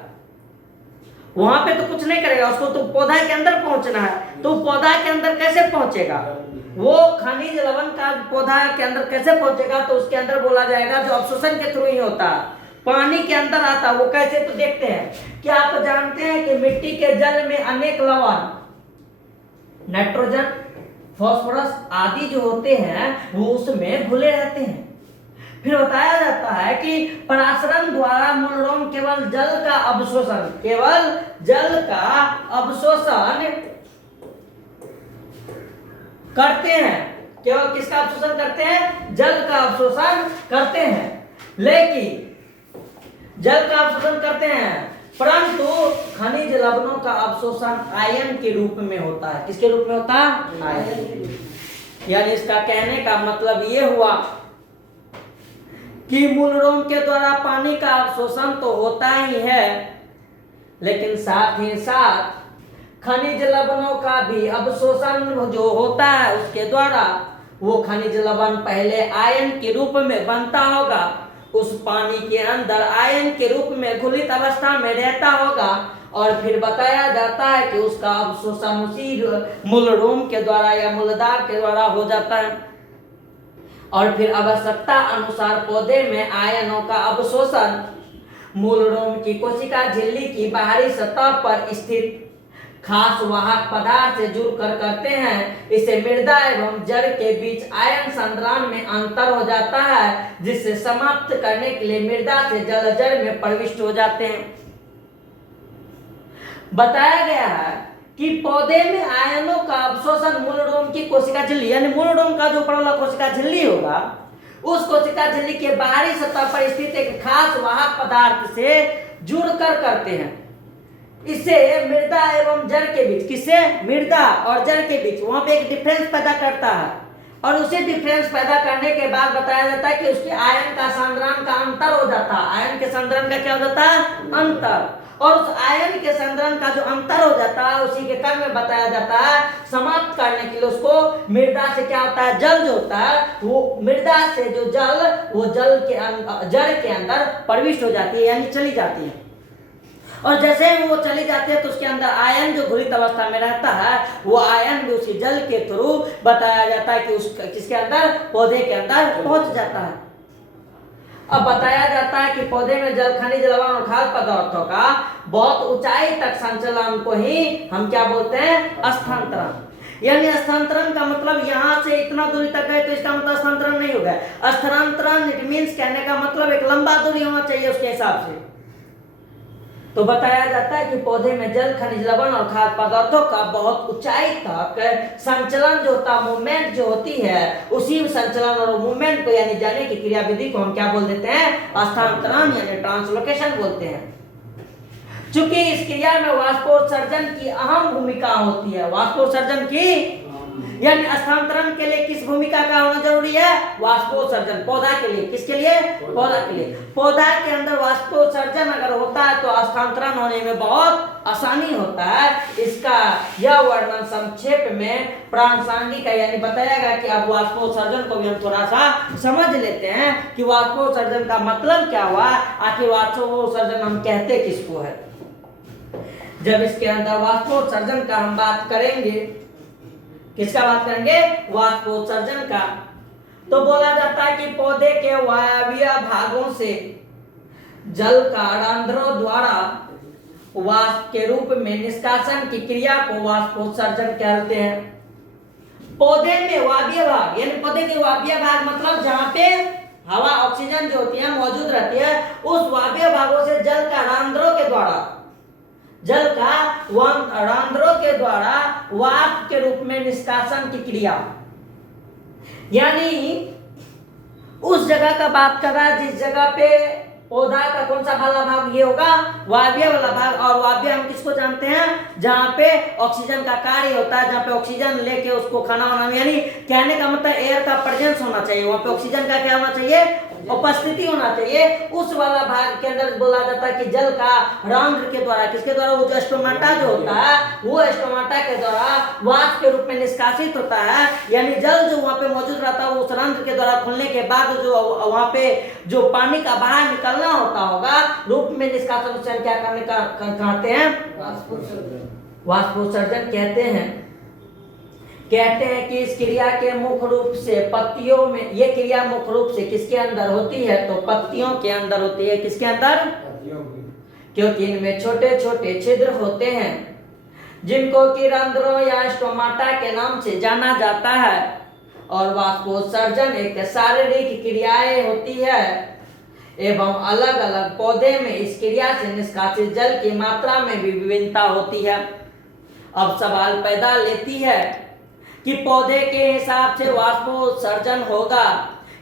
वहां पे तो कुछ नहीं करेगा, उसको तो पौधा के अंदर पहुंचना है। तो पौधा के अंदर कैसे पहुंचेगा? वो खनिज लवण का पौधा के अंदर कैसे पहुंचेगा? तो उसके अंदर बोला जाएगा जो अवशोषण के थ्रू ही होता है, पानी के अंदर आता। वो कैसे? तो देखते हैं। क्या आप जानते हैं कि मिट्टी के जल में अनेक लवण, नाइट्रोजन, फास्फोरस आदि जो होते हैं वो उसमें घुले रहते हैं। फिर बताया जाता है कि परासरण द्वारा मूलरोम केवल जल का अवशोषण, केवल जल का अवशोषण करते हैं। केवल किसका अवशोषण करते हैं? जल का अवशोषण करते हैं। लेकिन जल का अवशोषण करते हैं, परंतु खनिज लवणों का अवशोषण आयन के रूप में होता है। किसके रूप में होता है? आयन। यानी इसका कहने का मतलब ये हुआ कि मूलरोम के द्वारा पानी का अवशोषण तो होता ही है, लेकिन साथ ही साथ खनिज लवणों का भी अवशोषण जो होता है उसके द्वारा वो खनिज लवण पहले आयन के रूप में बनता होगा, उस पानी के अंदर आयन के रूप में घुलित अवस्था में रहता होगा, और फिर बताया जाता है कि उसका अवशोषण उसी मूलरोम के द्वारा या मूलदार के द्वारा हो जाता है। और फिर आवश्यकता अनुसार पौधे में आयनों का अवशोषण मूलरोम की कोशिका झिल्ली की बाहरी सतह पर स्थित खास वाहक पदार्थ से जुड़कर करते हैं। इसे मृदा एवं जड़ के बीच आयन संद्रान में अंतर हो जाता है, जिसे समाप्त करने के लिए मृदा से जल जड़ में प्रविष्ट हो जाते हैं। बताया गया है कि पौधे में आयनों का अवशोषण मूलरोम की कोशिका झिल्ली, यानी मूलरोम का जो ऊपर वाला कोशिका झिल्ली होगा, उस कोशिका झिल्ली के बाहरी सतह पर स्थित एक खास वाहक पदार्थ से जुड़कर करते हैं। इससे मृदा एवं जड़ के बीच, किससे? मृदा और जड़ के बीच वहां पे एक डिफरेंस पैदा करता है, और उसी डिफरेंस पैदा करने के बाद बताया जाता है कि उसके आयन का सांद्रण का अंतर हो जाता है। आयन के सांद्रण का क्या हो जाता है? अंतर। और उस आयन के सांद्रण का जो अंतर हो जाता है उसी के क्रम में बताया जाता है समाप्त करने के लिए उसको मृदा से क्या होता है? जल जो होता है वो मृदा से जो जल, वो जल के जड़ के अंदर प्रविष्ट हो जाती है, यानी चली जाती है। और जैसे ही वो चली जाती है तो उसके अंदर आयन जो घुलित अवस्था में रहता है वो आयन भी उसी जल के थ्रू बताया जाता है कि उस किसके अंदर? पौधे के अंदर पहुंच जाता है। अब बताया जाता है कि पौधे में जल, खनिज लवण और खाद्य पदार्थों का बहुत ऊंचाई तक संचलन को ही हम क्या बोलते हैं? स्थानांतरण। यानी स्थानांतरण का मतलब यहाँ से इतना दूरी तक गए तो इसका मतलब स्थानांतरण नहीं होगा। स्थानांतरण इट मींस कहने का मतलब एक लंबा दूरी होना चाहिए उसके हिसाब से। तो बताया जाता है कि पौधे में जल, खनिज लवण और खाद्य पदार्थों का बहुत ऊंचाई तक संचलन जो होता, मूवमेंट जो होती है, उसी संचलन और मूवमेंट को यानी जाने की क्रियाविधि को हम क्या बोल देते हैं? स्थानांतरण यानी ट्रांसलोकेशन बोलते हैं। चूंकि इस क्रिया में वाष्पोत्सर्जन की अहम भूमिका होती है। वाष्पोत्सर्जन की यानी स्थानांतरण के लिए किस भूमिका का होना जरूरी है? वाष्पोत्सर्जन। पौधा के लिए, किसके लिए? पौधा के लिए। पौधा के अंदर वाष्पोत्सर्जन अगर होता है तो स्थानांतरण होने में बहुत आसानी होता है। इसका यह वर्णन संक्षेप में प्रासंगिक है, यानी बताएगा कि अब वाष्पोत्सर्जन को भी हम थोड़ा सा समझ लेते हैं कि वाष्पोत्सर्जन का मतलब क्या हुआ, आखिर वाष्पोत्सर्जन हम कहते किसको है। जब इसके अंदर वाष्पोत्सर्जन का हम बात करेंगे, किसका बात करेंगे? वाष्पोत्सर्जन का। तो बोला जाता है कि पौधे के वायवीय भागों से जल का रंध्रों द्वारा वाष्प के रूप में निष्कासन की क्रिया को वाष्पोत्सर्जन कहते हैं। पौधे में वायवीय भाग यानी पौधे के वायवीय भाग मतलब जहां पे हवा, ऑक्सीजन जो होती है मौजूद रहती है, उस वायवीय भागों से जल का रंध्रों के द्वारा, जल का रंध्रों के द्वारा वाष्प के रूप में निष्कासन की क्रिया, यानी उस जगह का बात कर रहा है जिस जगह पे पौधा का कौन सा वाला भाग? ये होगा वायवीय वाला भाग। और वायवीय हम किसको जानते हैं? जहां पे ऑक्सीजन का कार्य होता है, जहां पे ऑक्सीजन लेके उसको खाना बनाना, यानी कहने का मतलब एयर का प्रेजेंस होना चाहिए, वहां पे ऑक्सीजन का क्या होना चाहिए? उपस्थिति होना चाहिए। उस वाला भाग के अंदर बोला जाता है कि जल का रंध्र के द्वारा, किसके द्वारा, वो जो स्टोमाटा जो होता है वो स्टोमाटा के द्वारा वाष्प के रूप में निष्कासित होता है। यानी जल जो वहाँ पे मौजूद रहता है वो उस रंध्र के द्वारा खुलने के बाद जो वहाँ पे जो पानी का बाहर निकलना होता होगा रूप में निष्कासन, उसे क्या करने का कहते हैं, वाष्पोत्सर्जन कहते हैं कि इस क्रिया के मुख्य रूप से पत्तियों में, ये क्रिया मुख्य रूप से किसके अंदर होती है, तो पत्तियों के अंदर होती है। किसके अंदर, क्योंकि इनमें छोटे छोटे छिद्र होते हैं जिनको कि रंध्रों या स्टोमाटा के नाम से जाना जाता है। और वाष्पोत्सर्जन एक शारीरिक क्रियाएं होती है एवं अलग अलग पौधे में इस क्रिया से निष्कासित जल की मात्रा में भी विभिन्नता होती है। अब सवाल पैदा लेती है कि पौधे के हिसाब से वाष्पोत्सर्जन होगा,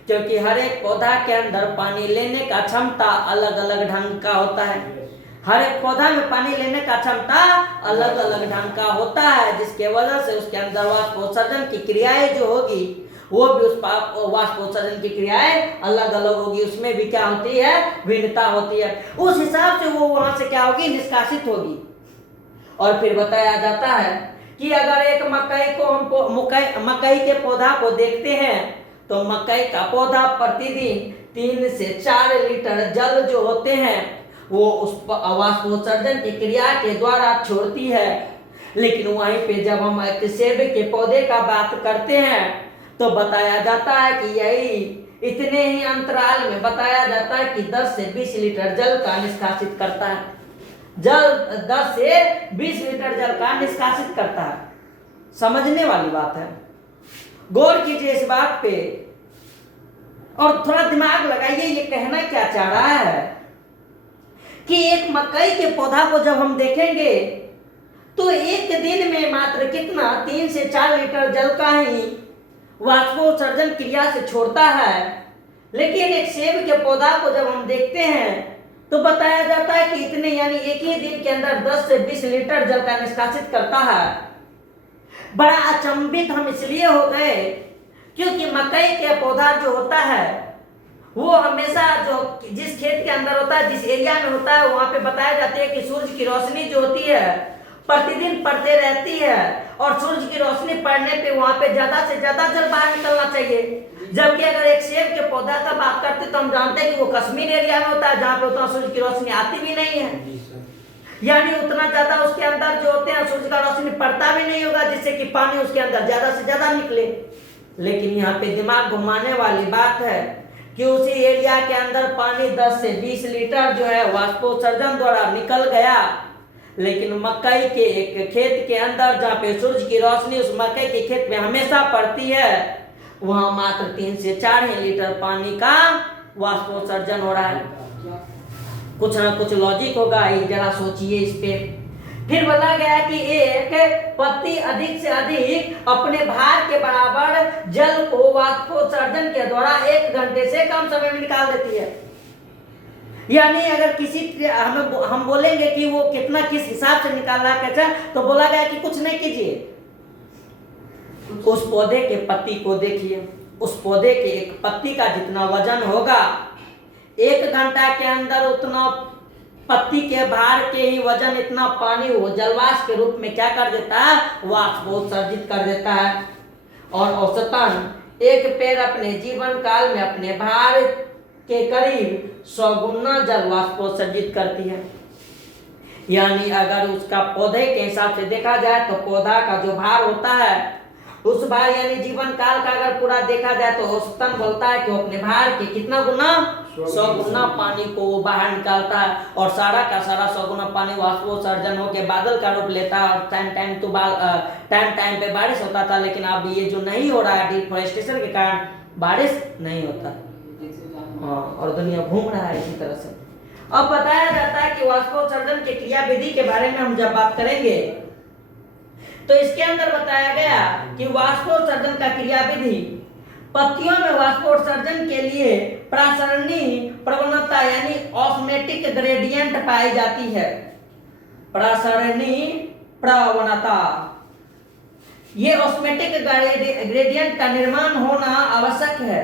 क्योंकि हर एक पौधा के अंदर पानी लेने का क्षमता अलग अलग ढंग का होता है। हर एक पौधा में पानी लेने का क्षमता अलग अलग ढंग का होता है, जिसके वजह से उसके अंदर वाष्पोत्सर्जन की क्रियाएं जो होगी वो भी उस वाष्पोत्सर्जन की क्रियाएं अलग अलग होगी, उसमें भी क्या होती है, भिन्नता होती है। उस हिसाब से वो वहां से क्या होगी, निष्कासित होगी। और फिर बताया जाता है कि अगर एक मकई को हम मकई के पौधा को देखते हैं तो मकई का पौधा प्रतिदिन 3 से 4 लीटर जल जो होते हैं वो उस वाष्पोत्सर्जन की क्रिया के द्वारा छोड़ती है। लेकिन वहीं पे जब हम एक सेब के पौधे का बात करते हैं तो बताया जाता है कि यही इतने ही अंतराल में बताया जाता है कि 10 से 20 लीटर जल का निष्कासित करता है। जल 10 से 20 लीटर जल का निष्कासित करता है। समझने वाली बात है, गौर कीजिए इस बात पे और थोड़ा दिमाग लगाइए। ये कहना क्या चाह रहा है कि एक मकई के पौधा को जब हम देखेंगे तो एक दिन में मात्र कितना 3 से 4 लीटर जल का ही वाष्पोत्सर्जन क्रिया से छोड़ता है। लेकिन एक सेब के पौधा को जब हम देखते हैं तो बताया जाता है कि इतने, यानी एक ही दिन के अंदर 10 से 20 लीटर जल का निष्कासित करता है। बड़ा अचंभित हम इसलिए हो गए क्योंकि मकई के पौधा जो होता है वो हमेशा जो जिस खेत के अंदर होता है, जिस एरिया में होता है, वहां पे बताया जाता है कि सूर्य की रोशनी जो होती है प्रतिदिन पड़ते रहती है और सूर्य की रोशनी पड़ने पे वहां पे ज्यादा से ज्यादा जल बाहर निकलना चाहिए। जबकि अगर एक सेब के पौधा का बात करते तो हम जानते हैं कि वो कश्मीर एरिया में होता है जहाँ पे उतना सूर्य की रोशनी आती भी नहीं है, यानी उतना ज्यादा उसके अंदर जो होते हैं सूर्य का रोशनी पड़ता भी नहीं होगा जिससे कि पानी उसके अंदर ज्यादा से ज्यादा निकले। लेकिन यहाँ पे दिमाग घुमाने वाली बात है कि उसी एरिया के अंदर पानी 10 से 20 लीटर जो है वाष्पोत्सर्जन द्वारा निकल गया, लेकिन मकई के एक खेत के अंदर जहाँ पे सूर्य की रोशनी उस मकई के खेत में हमेशा पड़ती है वहां मात्र 3 से 4 ही लीटर पानी का वाष्पोत्सर्जन हो रहा है। कुछ ना कुछ लॉजिक होगा, ये जरा सोचिए इस पे। फिर बोला गया कि एक पत्ती अधिक से अधिक अपने भार के बराबर जल को वाष्पोत्सर्जन के द्वारा 1 घंटे से कम समय में निकाल देती है। यानी अगर किसी हम बोलेंगे कि वो कितना किस हिसाब से निकाल रहा है कैसा, तो बोला गया कि कुछ नहीं कीजिए, उस पौधे के पत्ती को देखिए, उस पौधे के एक पत्ती का जितना वजन होगा 1 घंटा के अंदर उतना पत्ती के भार के ही वजन इतना पानी वो जलवाष्प के रूप में क्या कर देता है, वाष्पोत्सर्जित कर देता है। और औसतन एक पेड़ अपने जीवन काल में अपने भार के करीब 100 गुना जल वाष्पोत्सर्जित करती है। यानी अगर उसका पौधे के हिसाब से देखा जाए तो पौधा का जो भार होता है उस भार यानी जीवन काल का अगर पूरा देखा जाए तो औसतन बोलता है कि वो अपने भार के कितना गुना 100 गुना पानी को वो बाहर निकालता है। और सारा का सारा 100 गुना पानी वाष्पोत्सर्जन होकर बादल का रूप लेता है और टाइम पे बारिश होता था। लेकिन अब ये जो नहीं हो रहा है डिफॉरेस्टेशन के कारण बारिश नहीं होता और दुनिया घूम रहा है इसी तरह से। अब बताया जाता है कि वाष्पोत्सर्जन की क्रिया विधि के बारे में हम जब बात करेंगे तो इसके अंदर बताया गया कि वाष्पोत्सर्जन का क्रिया विधि पत्तियों में वाष्पोत्सर्जन के लिए प्रासरणी प्रवणता यानी ऑस्मेटिक ग्रेडियंट पाई जाती है। प्रासरणी प्रवणता, ये ऑस्मेटिक ग्रेडियंट का निर्माण होना आवश्यक है।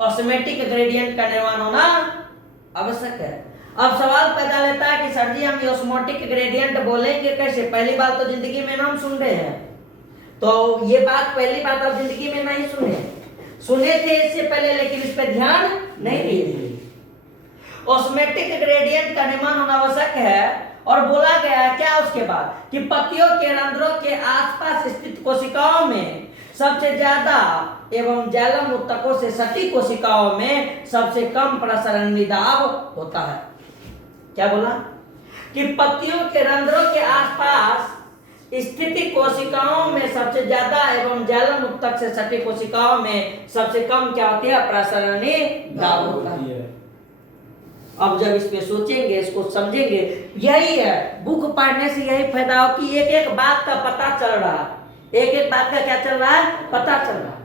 ऑस्मोटिक ग्रेडियंट का निर्माण होना आवश्यक है। अब सवाल पैदा लेता है कि सर जी हम ऑस्मोटिक ग्रेडियंट बोलेंगे कैसे? पहली बात तो जिंदगी में नाम सुन रहे हैं, तो ये बात पहली बात आप जिंदगी में नहीं सुने थे इससे पहले, लेकिन इस पर ध्यान नहीं दिए। ऑस्मोटिक ग्रेडियंट का निर्माण होना आवश्यक है और बोला गया है क्या उसके बाद कि पत्तियों के रंध्रों के आसपास स्थित कोशिकाओं में सबसे ज्यादा एवं जाइलम उत्तकों से सटी कोशिकाओं में सबसे कम प्रसरण दाब होता है। क्या बोला कि पत्तियों के रंध्रों के आसपास स्थित कोशिकाओं में सबसे ज्यादा एवं जाइलम उत्तक से सटी कोशिकाओं में सबसे कम क्या होती है? प्रसरणी दाब होता है। अब जब इस पे सोचेंगे, इसको समझेंगे, यही है बुक पढ़ने से यही फायदा हो कि एक एक बात का पता चल रहा है, एक एक बात का क्या चल रहा है? पता चल रहा है।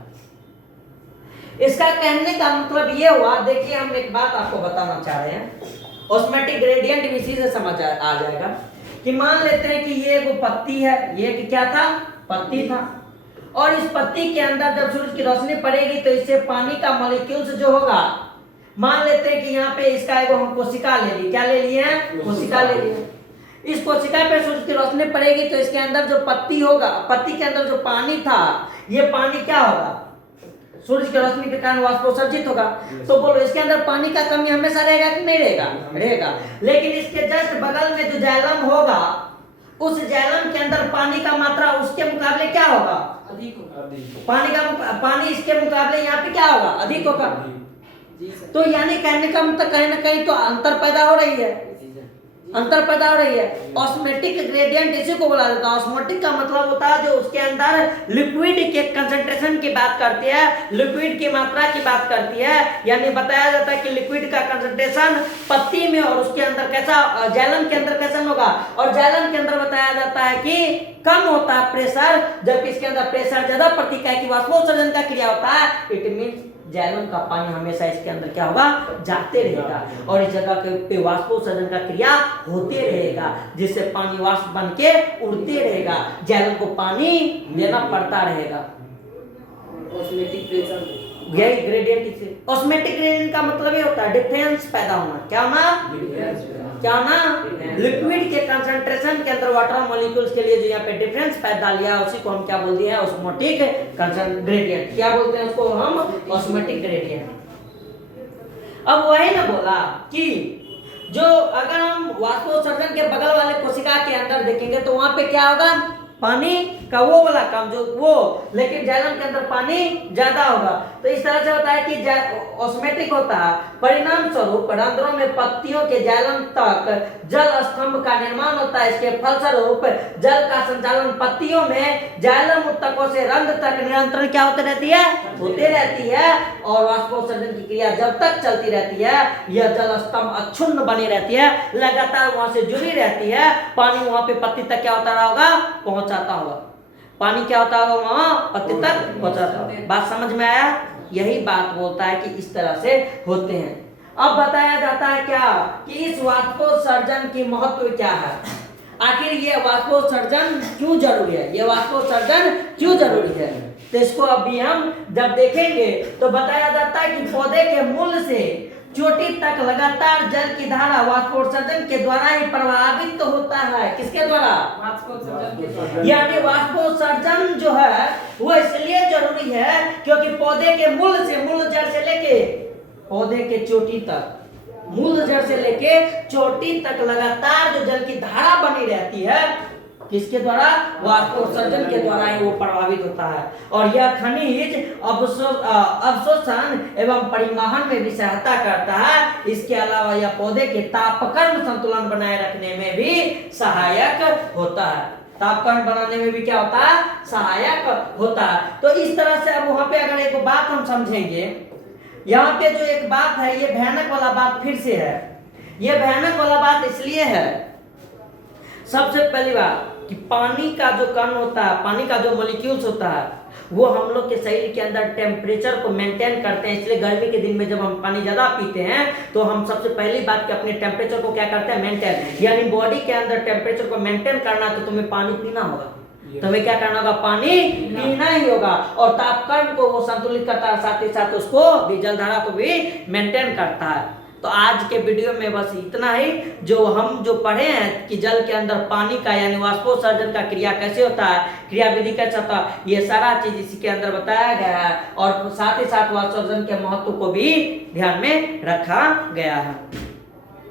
इसका कहने का मतलब ये हुआ, देखिए हम एक बात आपको बताना चाह रहे हैं, ऑस्मोटिक ग्रेडियंट भी इसी से समझ आ जाएगा कि मान लेते हैं कि ये वो पत्ती है, ये क्या था? पत्ती था, और इस पत्ती के अंदर जब सूरज की रोशनी पड़ेगी तो इससे पानी का मॉलिक्यूल्स जो होगा, मान लेते हैं कि यहाँ पे इसका एगो हम कोशिका ले ली, क्या ले लिए हैं? कोशिका ले लिए। इस कोशिका पे सूरज की रोशनी पड़ेगी तो इसके अंदर जो पत्ती होगा, पत्ती के अंदर जो पानी था, ये पानी क्या होगा? सूरज की रोशनी के कारण वाष्पोत्सर्जित होगा। तो बोलो इसके अंदर पानी का कमी हमेशा रहेगा कि नहीं रहेगा? रहेगा। लेकिन इसके जस्ट बगल में जो जाइलम होगा, उस जाइलम के अंदर पानी का मात्रा उसके मुकाबले क्या होगा? अधिक होगा। पानी इसके मुकाबले यहाँ पे क्या होगा? अधिक होगा। तो यानी कहने का मतलब कहीं ना कहीं तो अंतर पैदा हो रही है, अंतर पैदा हो रही है। ऑस्मोटिक ग्रेडियंट इसी को बोला जाता है। ऑस्मोटिक का मतलब होता है जो उसके अंदर लिक्विड के कंसंट्रेशन की बात करती है, लिक्विड की मात्रा की बात करती है। यानी बताया जाता है कि लिक्विड का कंसंट्रेशन पत्ती में और उसके अंदर कैसा, जाइलम के अंदर कैसा होगा, और जाइलम के अंदर बताया जाता है कि कम होता है प्रेशर, जबकि इसके अंदर प्रेशर ज्यादा प्रतीक है कि वाष्पोत्सर्जन का क्रिया होता है। इट मींस जाइलम का पानी हमेशा इसके अंदर क्या होगा? जाते रहेगा, और इस जगह पे वाष्पोत्सर्जन का क्रिया होते रहेगा, जिससे पानी वाष्प बन के उड़ते रहेगा, जाइलम को पानी देना पड़ता रहेगा। ऑस्मोटिक प्रेशर यही ग्रेडियंट से, ऑस्मोटिक ग्रेडियंट का मतलब ये होता है डिफरेंस पैदा होना। क्या होना? क्या होना? लिक्विड के कंसंट्रेशन के अंदर वाटर मॉलिक्यूल्स के लिए जो यहाँ पे डिफरेंस पैदा लिया, उसी को हम क्या बोलते हैं? Osmotic gradient. क्या बोलते हैं उसको हम? Osmotic gradient. अब वही ना बोला कि जो अगर हम वाष्पोत्सर्जन के बगल वाले कोशिका के अंदर देखेंगे तो वहां पे क्या होगा? पानी का वो वाला काम जो वो, लेकिन जाइलम के अंदर पानी ज्यादा होगा। तो इस तरह से होता है कि ऑस्मोटिक होता है, परिणाम स्वरूप रंध्रों में पत्तियों के जाइलम तक जल स्तंभ का निर्माण होता है। इसके फलस्वरूप जल का संचालन पत्तियों में जाइलम उत्तकों से रंध्र तक निरंतर क्या होती रहती है? होते रहती है, और वाष्पोत्सर्जन की क्रिया जब तक चलती रहती है, यह जल स्तंभ अक्षुण्ण बनी रहती है, लगातार वहां से जुड़ी रहती है। पानी वहां पे पत्ती तक क्या होता रहा होगा? पहुंचाता होगा। पानी क्या होता होगा? वहां पत्ती तक पहुंचाता होगा। बात समझ में आया? यही बात बोलता है कि इस तरह से होते हैं। अब बताया जाता है क्या कि इस वाष्पोत्सर्जन की महत्व क्या है, आखिर ये वाष्पोत्सर्जन क्यों जरूरी है, ये वाष्पोत्सर्जन क्यों जरूरी है। तो इसको अभी हम जब देखेंगे तो बताया जाता है कि पौधे के मूल से चोटी तक लगातार जल की धारा वाष्पोत्सर्जन के द्वारा ही प्रभावित तो होता है। किसके द्वारा? वाष्पोत्सर्जन। यानी वाष्पोत्सर्जन जो है वो इसलिए जरूरी है क्योंकि पौधे के मूल से, मूल जड़ से लेके पौधे के चोटी तक, मूल जड़ से लेके चोटी तक लगातार जो जल की धारा बनी रहती है, किसके द्वारा? वाष्पोत्सर्जन के द्वारा ही वो प्रभावित होता है। और यह खनिज अवशोषण एवं परिवहन में भी सहायता करता है। इसके अलावा यह पौधे के तापक्रम संतुलन बनाए रखने में भी सहायक होता है। तापक्रम बनाने में भी क्या होता है? सहायक होता है। तो इस तरह से अब वहां पे अगर एक बात हम समझेंगे, यहाँ पे जो एक बात है, ये भयानक वाला बात फिर से है। ये भयानक वाला बात इसलिए है, सबसे पहली बात कि पानी का जो कण होता है, पानी का जो मॉलिक्यूल्स होता है, वो हम लोग के शरीर के अंदर टेम्परेचर को मेंटेन करते हैं। इसलिए गर्मी के दिन में जब हम पानी ज्यादा पीते हैं तो हम सबसे पहली बात कि अपने टेम्परेचर को क्या करते हैं? मेंटेन। यानी बॉडी के अंदर टेम्परेचर को मेंटेन करना तो तुम्हें पानी पीना होगा। तो हमें क्या करना होगा, पानी पीना ही होगा। और तापक्रम को वो संतुलित करता है, साथ ही साथ उसको भी, जल धारा को भी मेंटेन करता है। तो आज के वीडियो में बस इतना ही। जो हम जो पढ़े हैं कि जल के अंदर पानी का यानी वाष्पोत्सर्जन का क्रिया कैसे होता है, क्रिया विधि कैसे होता है, ये सारा चीज इसी के अंदर बताया गया है। और साथ ही साथ वाष्पोत्सर्जन के महत्व को भी ध्यान में रखा गया है।